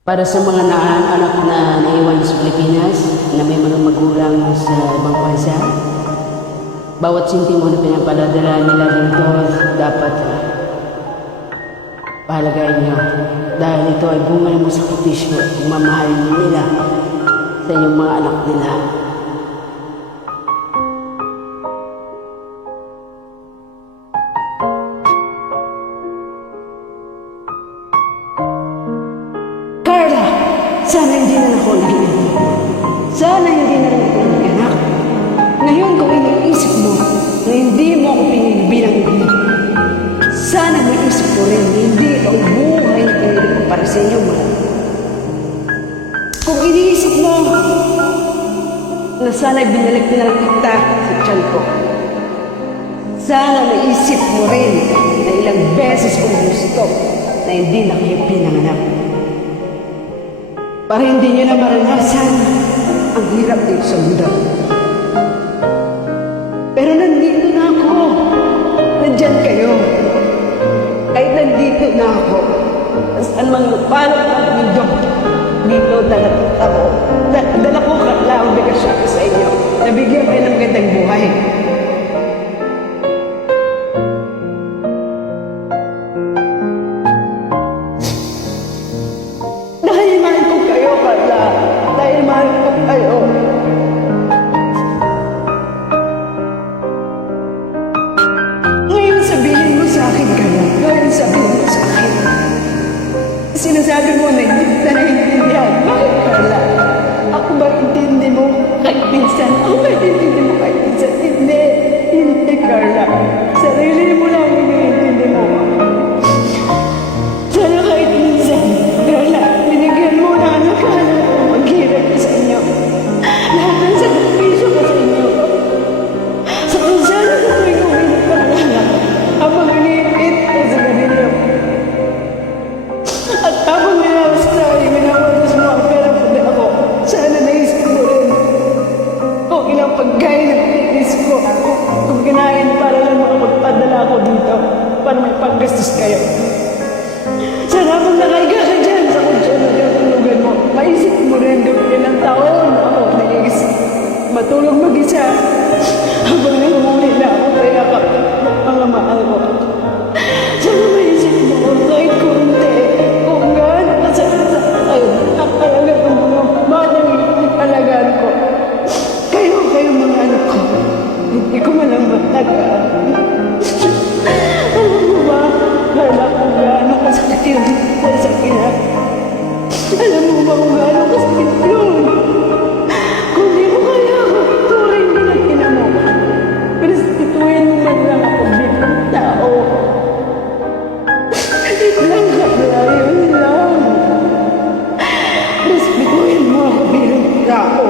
Para sa mga anak na naiwan sa Pilipinas, na may mga magulang sa ibang bansa, bawat sintimo na pinapaladala nila dito, dapat pahalagahan nyo. Dahil ito ay bunga ng sakripisyo at mamahal nila sa inyong mga anak nila. Carla, sana hindi na ako nag-iiyak. Sana hindi na rin ako nag-anak. Ngayon kung iniisip mo na hindi mo ako pinibilang ina, sana maisip ko rin na hindi ang buhay na pinilig ko para sa inyo, mga. Kung iniisip mo na sana binalik na lang kita sa tiyan ko, sana maisip mo rin na ilang beses kong gusto na hindi na kayo pinanganak. Para hindi nyo na maranasan ang hirap dito sa mundo. Pero nandito na ako. Nandyan kayo. Kahit nandito na ako, saan mang palok ng mundo, dito dala ako. Dala ko lang ang bigasyon ko sa inyo. Nabigyan kayo ng gandang buhay. Dahil mahal ko kayo, Carla. Dahil mahal ko kayo. Ngayon sabihin mo sa akin, Carla. Ngayon sabihin mo sa akin. Sinasabi mo na hindi na naiintindihan. Bakit, Carla? Ako ba intindi mo kahit minsan? Ako ba intindi mo kahit minsan? Hindi. Hindi, Carla. Sarili mo lang ang intindi mo. Sana kahit minsan, Carla, binigyan mo na anak-anak ko maghirap ko sa inyo. Lahat ng sakripisyo ko sa inyo. Sa kung sana sa tuwing uminit pa ng anak, habang iniipit ko sa ganilyo. At habang nilawas tayo, minawalas mo ang pera ko na ako. Sana naisip mo rin kung ilang pagkain ng titis ko. Kung kinain para lang makapagpadala ako dito para may paggastos kayo. Sana habang nakahiga ka dyan sa kutsyon na tinutulugan mo, maisip mo rin kung ilang taon ako nagigis. Matulog mag-isa habang nangungulit na ako kaya ka mga mahal ko. Sana maisip mo kahit kunti kung gaano kasakit sa akin ang alaga ng mga batang alagaan ko. Kayo mga anak ko, hindi ko malang matagaan. Alam mo ba, Carla, kung gaano kasakit yun sa akin. Alam mo ba kung gaano kasakit yun? Kung di mo kaya turing din ang ina mo, restituin mo man lang ako bilang tao. Yun lang, Carla, yun lang. Restituin mo ako bilang tao.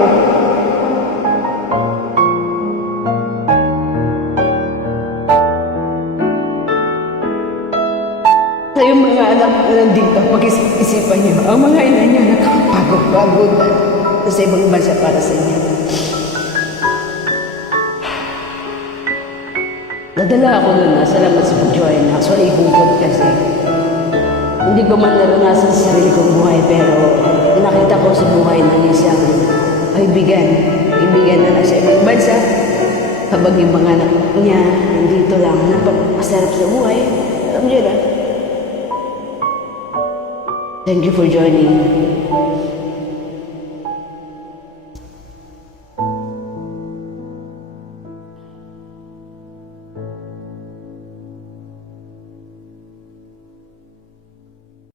Sa mga anak na nandito, pag-isipan niyo, ang mga ina niyo nakakapagod-pagod sa ibang bansa para sa inyo. Nadala ako nun na salamat sa Joy na actually hukot kasi hindi ko man naranasan sa sarili kong buhay pero nakita ko sa buhay ng isang kaibigan na nasa ibang bansa habang yung mga anak niya nandito lang napakasarap sa buhay. Alam niyo na. Thank you for joining.